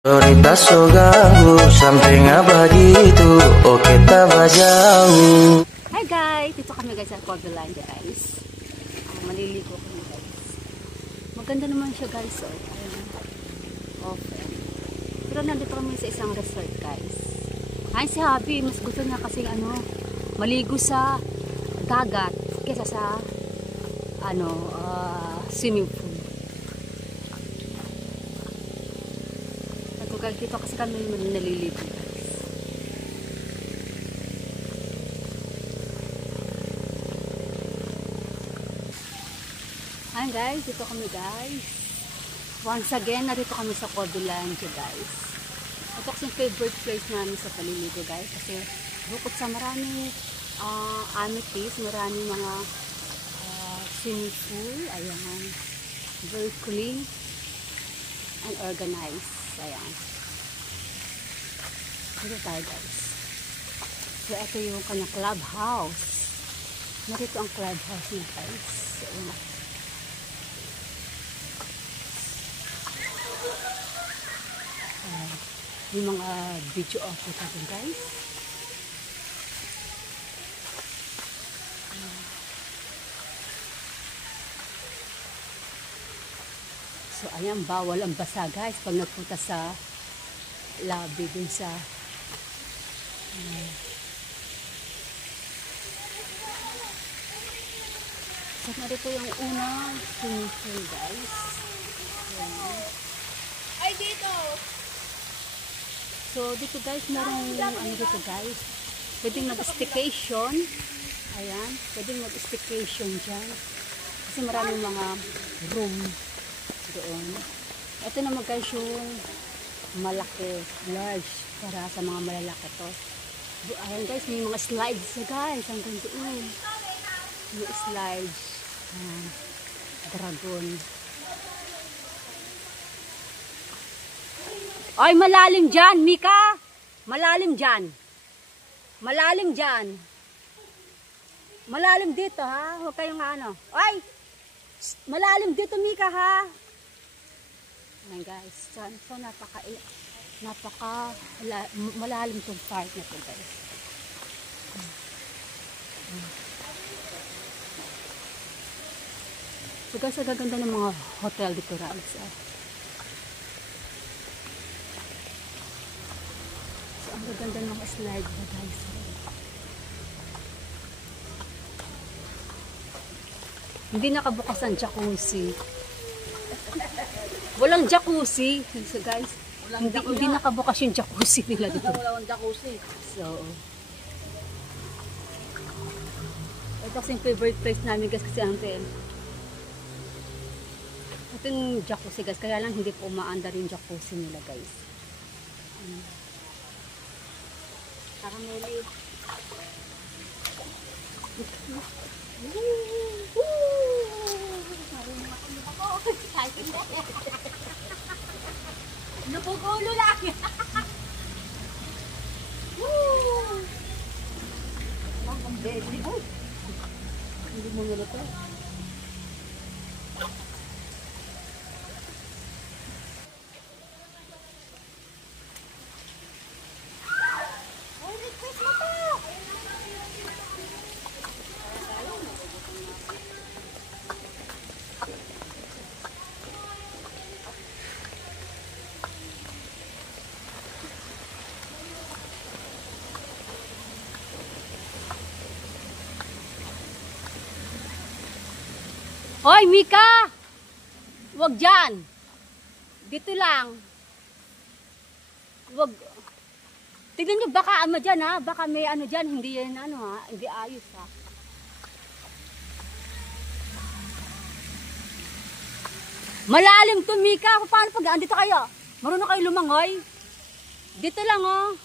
Prioritas so ganggu sampai ngapa gitu. Oke tambah jauh. Hi guys, dito kami guys sa Cordolandia guys. Maliligo kami guys. Maganda naman siya guys. Oh. Ayan. Okay. Pero nandito kami sa isang resort guys. Ay si Habi, mas gusto niya kasi maligo sa dagat kaysa sa swimming pool. Dito kasi kami naliligo guys. Ayan guys, dito kami guys. Once again, narito kami sa Cordolandia guys. Ito kasi yung favorite place namin sa paliligo guys. Kasi bukod sa maraming amenities, maraming mga swimming pool. Ayan. Very clean and organized. Ayan. Dito tayo guys. So ito yung kanyang clubhouse. Narito ang clubhouse niya guys. So, yung mga video offer natin guys. So ayan, bawal ang basa guys pag nagpunta sa lobby dun sa so narito yung unang swimming pool guys. Ayan. Ay dito! So dito guys, merong dito guys, pwedeng mag-staycation. Ayan, pwedeng mag-staycation dyan kasi maraming mga room doon. Ito naman guys yung malaki, large para sa mga malalaki to. Ayan guys, may mga slides guys hanggang doon. May slides. Dragon. Ay, malalim dyan, Mika. Malalim dyan. Malalim dyan. Malalim dito, ha? Huwag kayong Ay! Malalim dito, Mika, ha? Ayan, guys. So, malalim itong part na ito, guys. So, guys, ang gaganda ng mga hotel dito, guys. Ang ganda ng mga slide na guys. Hindi nakabukas ang jacuzzi. Walang jacuzzi. So guys, hindi nakabukas yung jacuzzi nila dito. Walang jacuzzi. So, ito kasi yung favorite place namin guys kasi ito yung jacuzzi guys. Kaya lang hindi po umaandar yung jacuzzi nila guys. Karameli. Napugulo lang. Ang baby. Hindi mo nila ito. Hoy, Mika! Wag dyan. Dito lang. Wag. Tignan nyo, baka dyan ha. Baka may dyan. Hindi yan ha. Hindi ayos ha. Malalim to, Mika. Paano pag andito kayo? Marunong kayo lumangoy? Dito lang oh.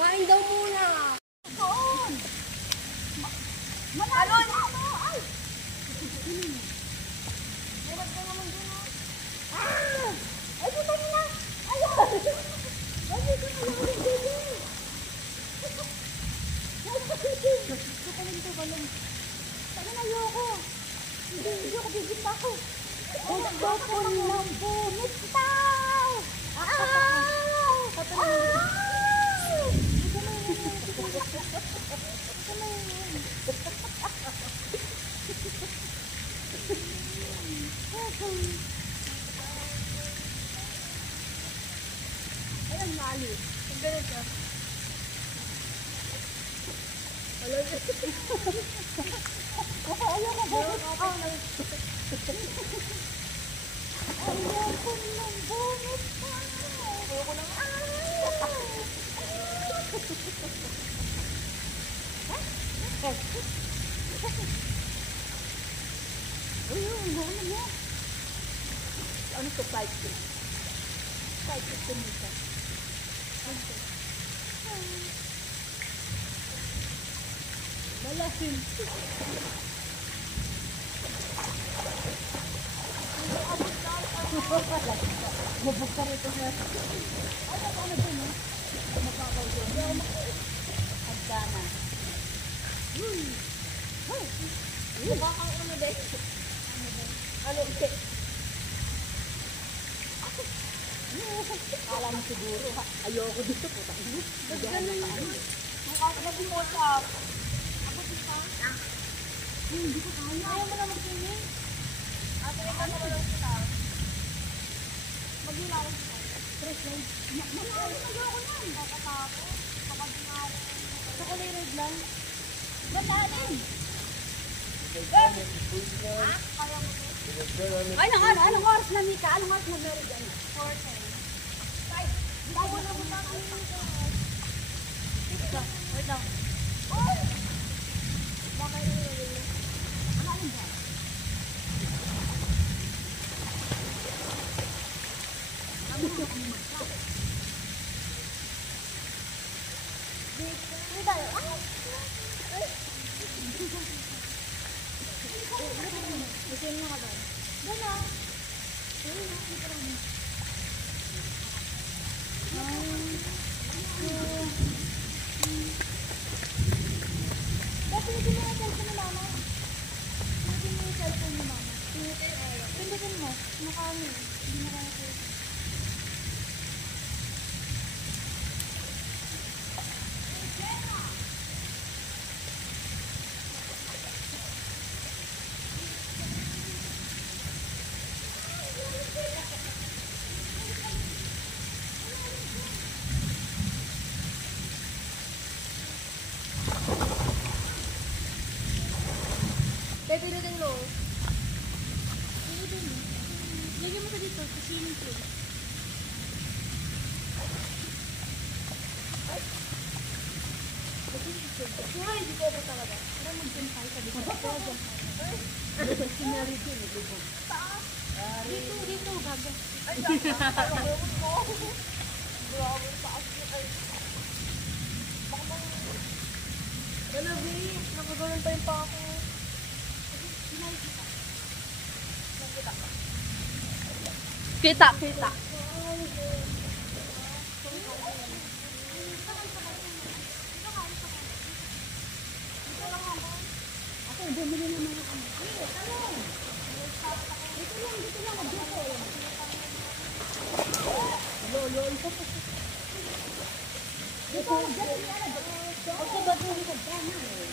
Kain daw muna. Doon. Malalo na. Ay. Meron ka naman doon. Ah! Ay, puta mo na. Ayaw. Ay, dito na lang ulit dito. Gusto ko lang ito, balong. Saan na ayoko? Hindi ako bigit ako. Gusto ko lang bumit pa. Ayan, mali. Ang ganun siya. Ayaw ko bumit pa. Ayaw ko lang bumit pa. Ayaw ko lang ang gawin mo. Ano ito? 5 to? 5 to nito. Malasin. Mabukta rito na. Ay, ako na dyan, ha? Magkakaw dyan. Hagdanan. Mukha kang din. Ano din? Kala mo siguro, ha? Ayoko dito po. Mukha ka na bumotap. Ako dito, ha? Hindi ko kaya. Ayaw mo na magtingin. Ate, ikaw na walang kita. Mag-ilaw ko. Fresh light. Mag-ilaw ko yan. Kakatako. Kapag nga ako. Sa kulay red lang. Gandaanin. Ha? Kaya mo ito? Anong oras na, Mika? Anong oras mag-meron dyan? 4:10. Ay, hindi ko na muna kayo nito. Wait lang. Oh! Bakit na nilagay? Ano ang dyan? Dito tayo. Gusto mo ka ba? Doon na. Doon na. Dito lang. Bakit hindi mo yung cellphone ni mama? Hindi mo yung cellphone ni mama. Pindutin mo. Nakami. Hindi na kaya ko. Pinutin mo. Pinutin mo. Lagyan mo sa dito, sa swimming pool. Ay! Sura, hindi ko ba talaga? Sura, mag-jump tayo sa dito. Sinari ko, nag-jump. Taas? Dito, gaga. Ay, gaga. Gawin mo. Grabe, taas yun. Ay. Baka bang... Ano, babe? Nakagawin pa yung pa ako. Kita. Ako, bumili naman ako. Dito lang. Lolo, ito. Dito, ako ba ito yung kagana eh?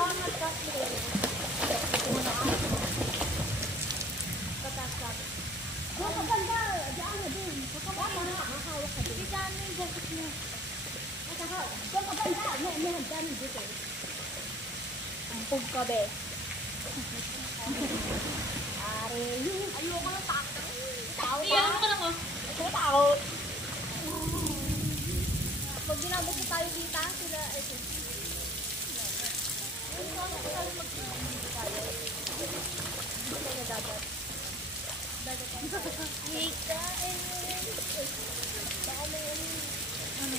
Angat ka. Patas ka. Doon ka banda. Diyan na doon. Makahawak ka doon. Diyan na yung jacket mo. Doon ka banda. May hagdanan dito. Ampog ka, be. Are you? Ayoko ng takot. Iyan ko lang, oh. Ito takot. Pag ginabot ko tayo dito, sila, ito. Ano ko tayo mag-ginabot tayo? Hindi tayo dagat. Dagat tayo. Hika, baka may ano.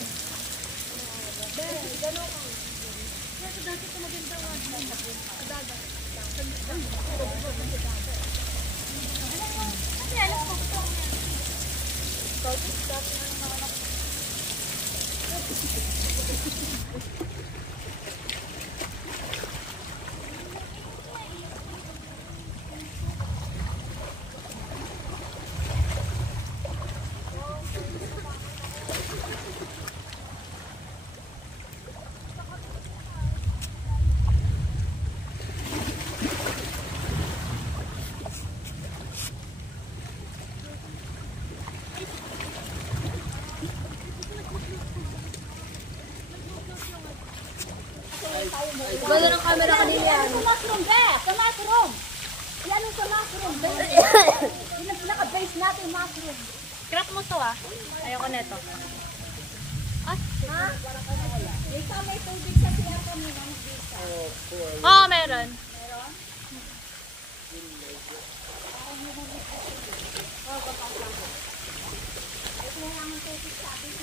Ganda ng camera kanina yan. Sa mushroom, be! Sa mushroom! Yan ang sa mushroom, be! Yun ang pinaka-base natin, mushroom. Crap mo to ah. Ayoko neto. Ha? Ikaw may tubig sa siya kami ng bisa. Oo, meron. Meron? Ito na lang ang tubig sa atin.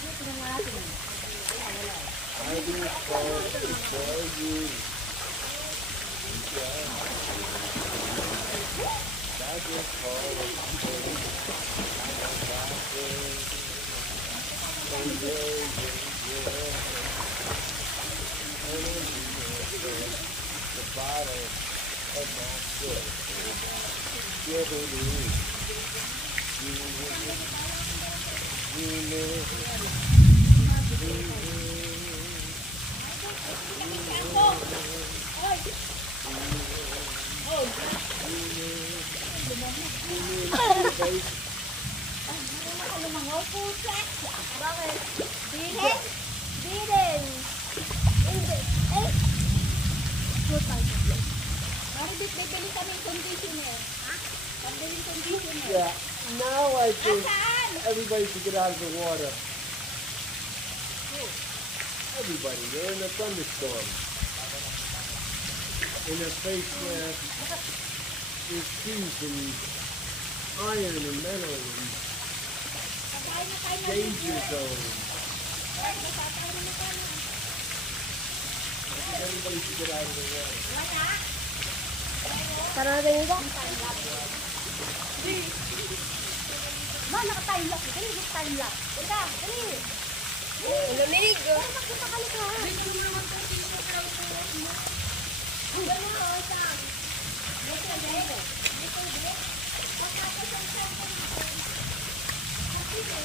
Ito na natin. Lumangaw po siya. Bakit? Dinin? Dinin. Eh? Maribit, bibili kami conditioner. Ha? Pabili conditioner. Yeah, now I think Saan? everybody should get out of the water. Everybody, they're in a thunderstorm. In a place where there's trees and iron and metal and Pagkain na tayo ng danger zone. Everybody should get out of the water. Tara na rin ba? Ma, naka-time lapse. Dali, time lapse. Dali, dali. Lamig. Makita ka ka. Ang gano'n ko, Sam. Dito, dito. Dito, dito. Pagkakos ang cellphone mo. Dito.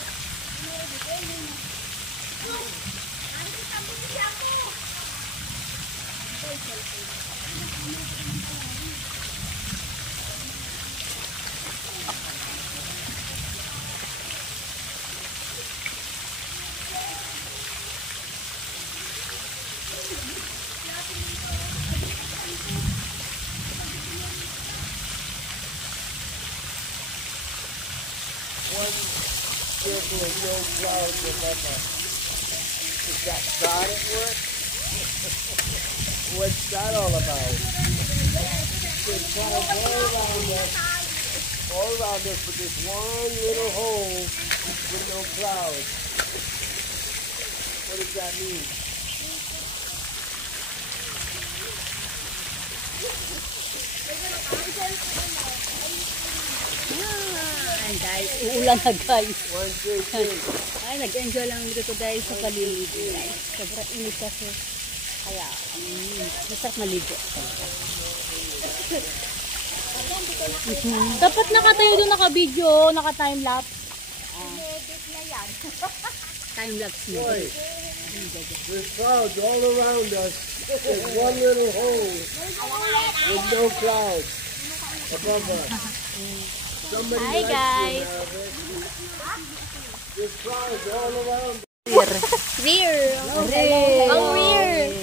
Ano yung tabi niya ako? Ito yung cellphone. Circle of no clouds remember. Is that sign at work? What's that all about? There's clouds all around us, but there's one little hole with no clouds. What does that mean? Ayan guys, uulan na guys. 1, 2, 3. Ay, nag-enjoy lang dito guys sa paligid guys. Sobrang init kasi. Kaya, masarap maligo. Dapat nakatayo doon naka-video, naka-timelapse. Edit na yan. Time-lapse mo. Boy, there's clouds all around us. There's one little hole with no clouds above us. Somebody Hi, likes guys. to have it. There's clouds all around us. Rear. Ang rear.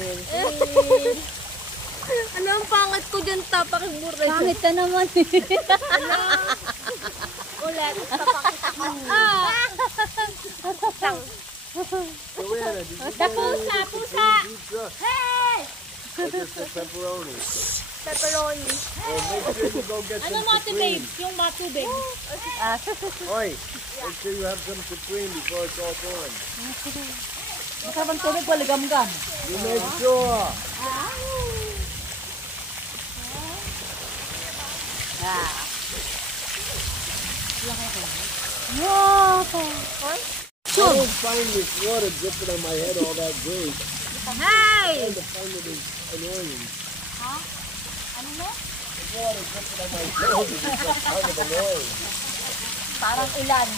Ano ang pangat ko dyan, tapakibura? Pangit ka naman. Ulit, tapakita ko. Joanna, did you get Pusa, pusa. pizza? Hey! Or just a pepperoni? Pepperoni. Well, make sure you go get Ano some mati, babe? Supreme. Yung matubig. Oi, make sure you have some Supreme before it's all gone. Masarap ang tubig, wala gamgam. You make sure. No. I don't find this water dripping on my head all that great. Hey! I find it is annoying. Ano mo? The water dripping on my shoulders is just kind of annoying. Parang ulan.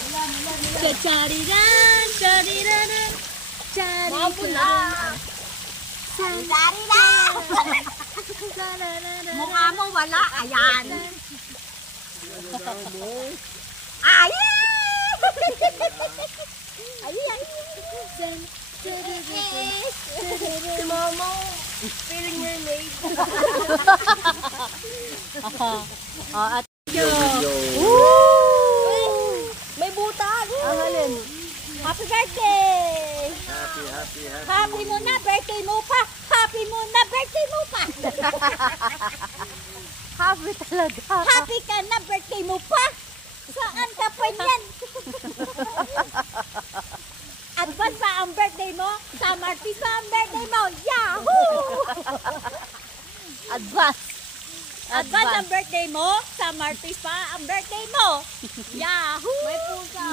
Chariran, chariran, chariran. Chariran. Mukha mo wala, ayan. Ayan! Ayan! Si Mama, feeling mermaid. At Yo. May butas. ang halin. Happy birthday! Happy. Happy mo na, birthday mo pa! Happy mo na, birthday mo pa! Happy talaga. Happy ka na, birthday mo pa! Saan ka pa yan? Advance pa ang birthday mo? Sa Martis pa ang birthday mo? Yahoo! Advance. Advance ang birthday mo? Sa Martis pa ang birthday mo? Yahoo! May pusa.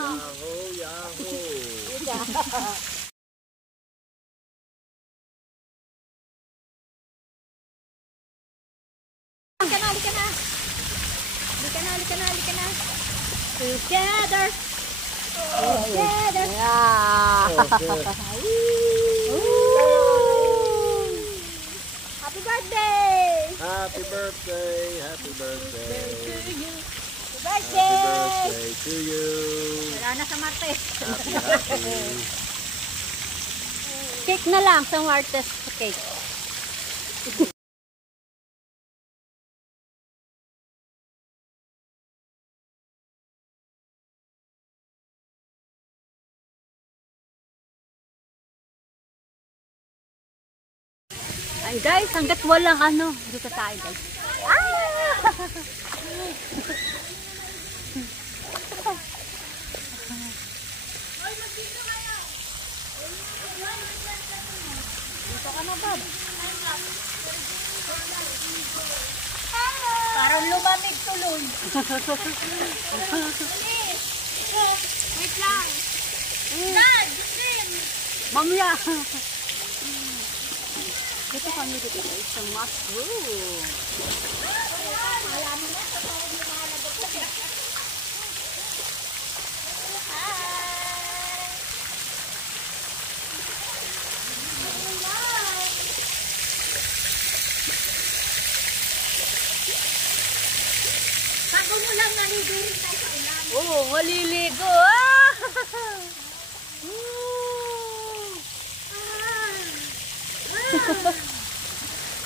Yahoo. Halika na, halika na. Halika na, halika na, halika na. Together. Together. Yeah. Happy birthday! Happy birthday. Happy birthday. Happy Happy birthday! birthday to you. Wala na sa Martes. Happy. Cake na lang sa Martes cake. Ay guys, hanggat walang ano, dito tayo guys. Dito ka na, Bob. Parang lumamig tuloy. Wait lang. Dad, Jim! Mamaya. Dito kami dito guys, sa mushroom. Bago mo lang naligo rin tayo sa ulan. Oo, maliligo.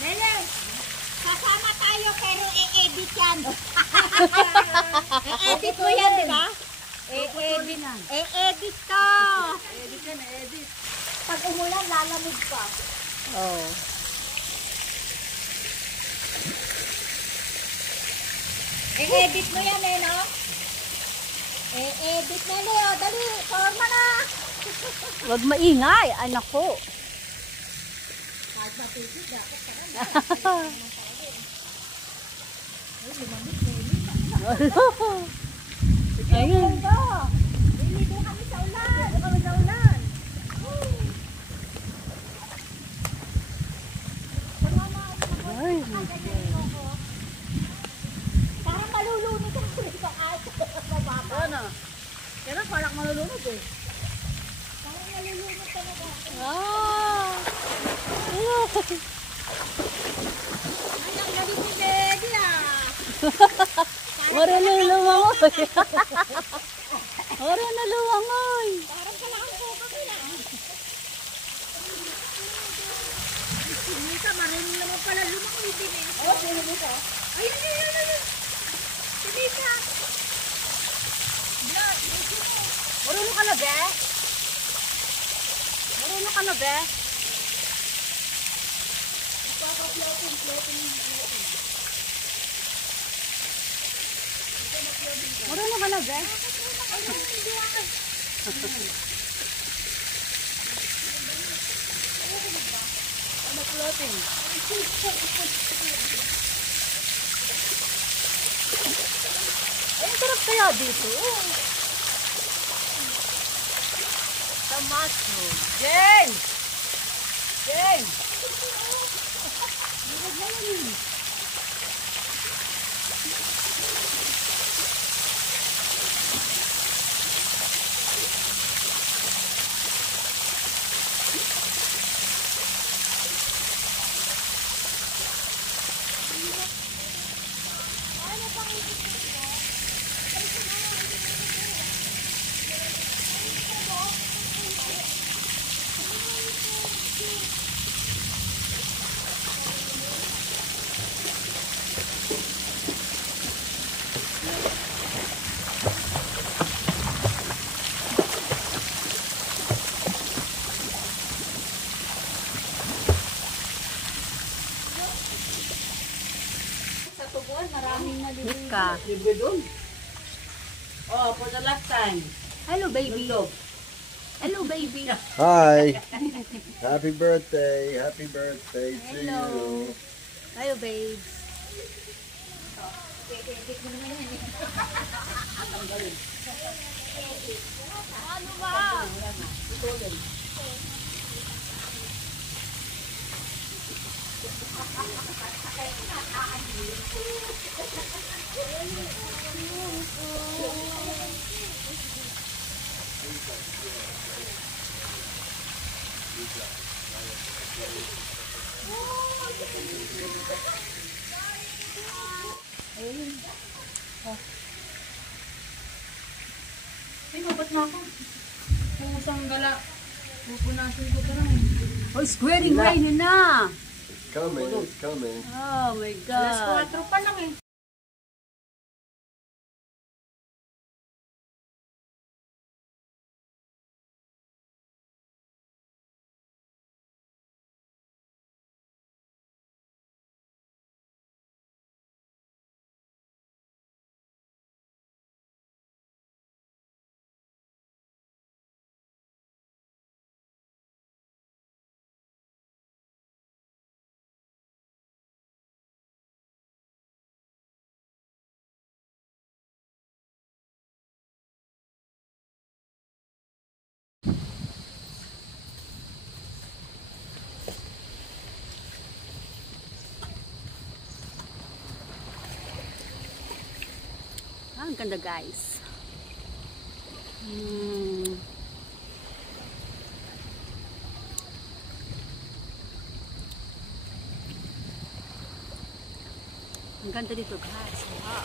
Lele, kasama tayo pero i-edit yan. I-edit mo yan, di ba? I-edit. I-edit to. Edit yan, edit. Pag umulan, lalamig pa. Oh. I-edit mo yan eh, no? I-edit na, Leo. Dali, forma na. Huwag maingay, anak ko. Kahit matugid, dapat ka na. Ayun. Liligo kami sa ulan. Liligo kami sa ulan. Ay, Parang malulunod ang rito. Ay, mababa. ano? Kaya parang malulunod eh. Parang malulunod talaga. Ah! Ay, ang galing ni Daddy ah. Marunong lumangoy. Marunong lumangoy. Parang kailangan ko kami na. Sinita, marunong naman pala lumangoy din eh. Oh, sinita. Ayun, ayun, ayun. Sinita. Blood, Marunong ka na, be? Marunong ka na, be? Marunong ka na, be? floating. Ay, ang sarap kaya dito. Tamaso. Jeng! Jeng! Maraming naliligo. Mika. Libre doon. Oh, for the last time. Hello, baby. Hello, baby. Hi. Happy birthday. Happy birthday to Hello. you. Hello, babes. Ano ba? Pinabot na ako. Pusang gala. Pupunasin ko ito lang. Oh, it's getting rainy na. It's coming. It's coming. Oh my Alas God. 4 pa lang eh. Ah, ang ganda, guys. Ang ganda dito, guys. Wow.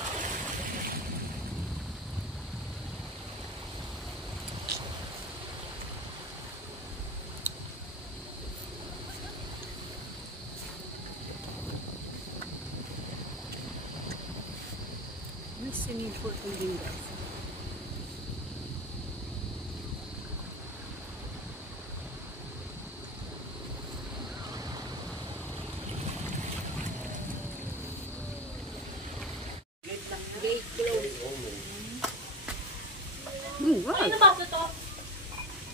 May swimming pool din, guys. Gate closed. Wow. Ano ba ito?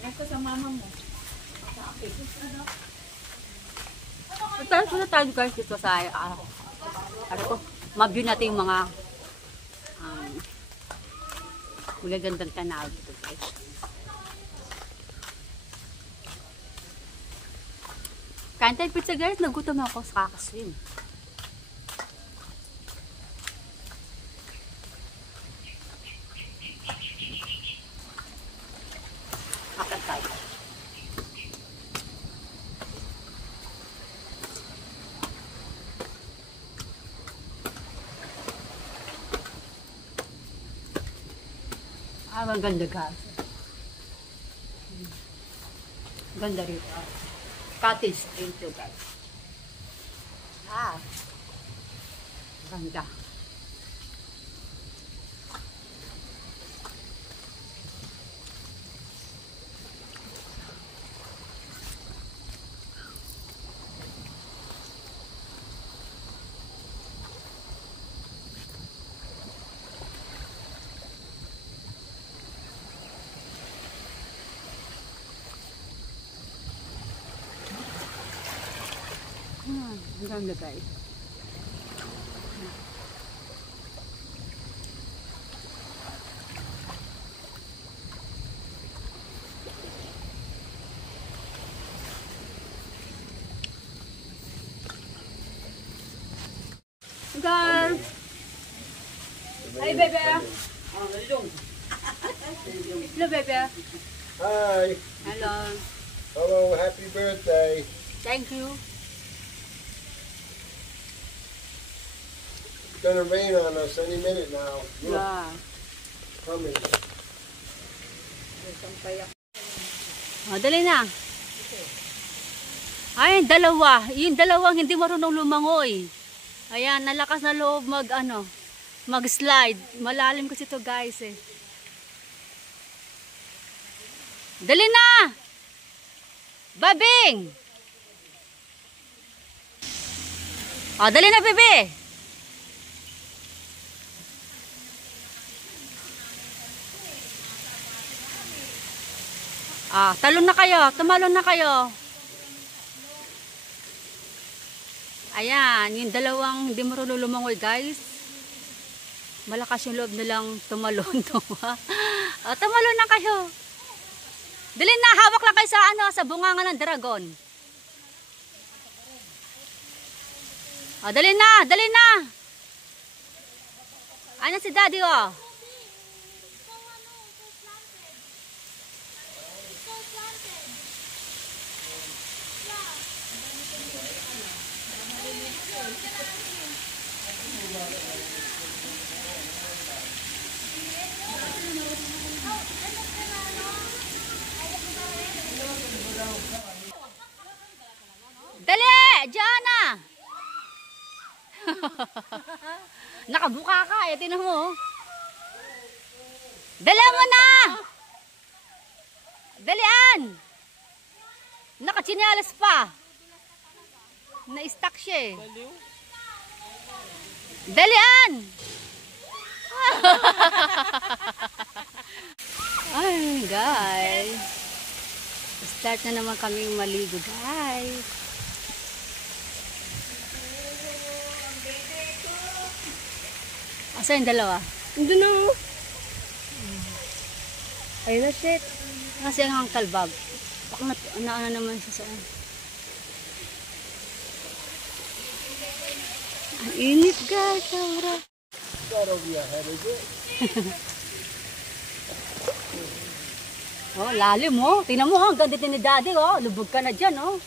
Ito sa mama mo. Tayo na tayo, guys, dito sa ano to, ma-view natin yung mga magagandang kanal dito, guys. Kain tayo pizza, guys. Nagutom ako sa kakaswim. Kakat tayo. Ah, ang ganda, guys. Ganda rito. Cottage ito, guys. Ah. Ganda. Hanggang lagay. Hanggang. Hi, baby. Hello, baby. Hi. Hello. Hello, happy birthday. Thank you. It's gonna rain on us any minute now. Look, Yeah. coming. Oh, dali na. Ay, dalawa. Yung dalawang hindi marunong lumangoy. Ayan, nalakas na loob mag-slide. Malalim kasi ito, guys, eh. Dali na! Babing! Oh, dali na, bebe! Ah, talon na kayo. Tumalon na kayo. Ayan, yung dalawang hindi marunong lumangoy, guys. Malakas yung loob nilang tumalon. Tumalon na kayo. Dali na, hawak lang kayo sa bunganga ng dragon. Dali na, dali na. Ano si daddy, oh? Dali! Diana! Nakabuka ka eh. Tinan mo. Dali mo na! Dalian! Nakachinelas pa. Na-stuck siya eh. Dalian! Ay guys. Start na naman kaming maligo guys. Asa yung dalawa? Doon na. Ayun na, shit. Kasi ang kalbag. Baka na naman siya saan. Ang init guys. Sobra. Got over your head, is it? Oh, lalim oh. Tingnan mo, hanggang dito ni daddy oh. Lubog ka na dyan oh.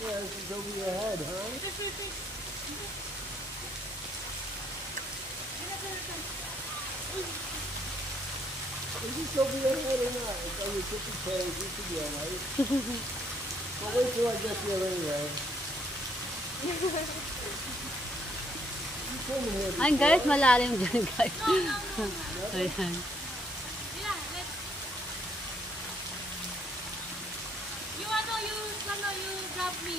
Yeah, this is over your head, huh? Is this over your head or not? It's on your tippy toes. You should be alright. Well, wait till I get there anyway. Ay guys, malalim dyan guys. Ayan. You grab me.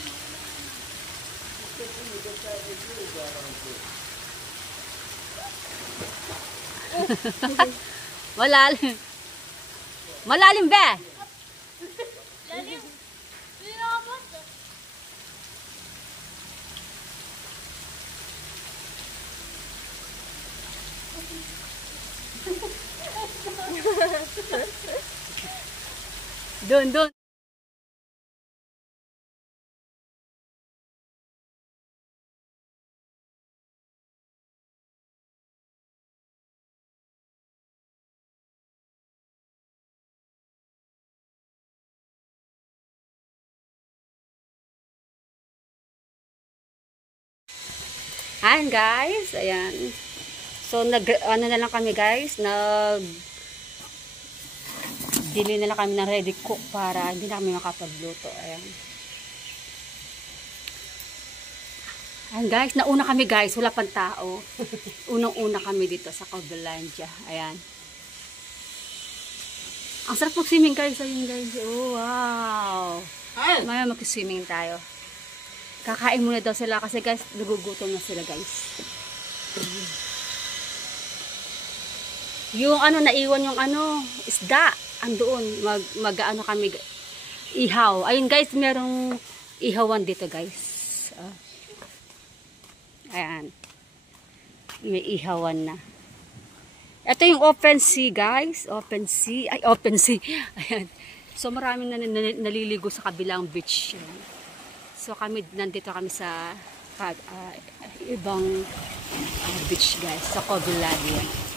Malalim. Malalim ba? Lalim. Sinabot. Doon. Ayan guys, ayan. So ano na lang kami guys, bili na lang kami ng ready cook para hindi na kami makapagluto. Ayan. Ayan guys, nauna kami guys, wala pang tao. Unang-una kami dito sa Caudalandia. Ayan. Ang sarap mag-swimming guys, ayun guys. Oh, wow. Maya mag-swimming tayo. Kakain muna daw sila kasi guys, nagugutom na sila guys. Yung naiwan yung isda, andoon, mag-ano kami, ihaw. Ayun guys, merong ihawan dito guys. Ayan. May ihawan na. Ito yung open sea guys. Open sea. Ay, open sea. Ayan. So maraming naliligo sa kabilang beach. So nandito kami sa ibang beach guys. Sa Coviladia.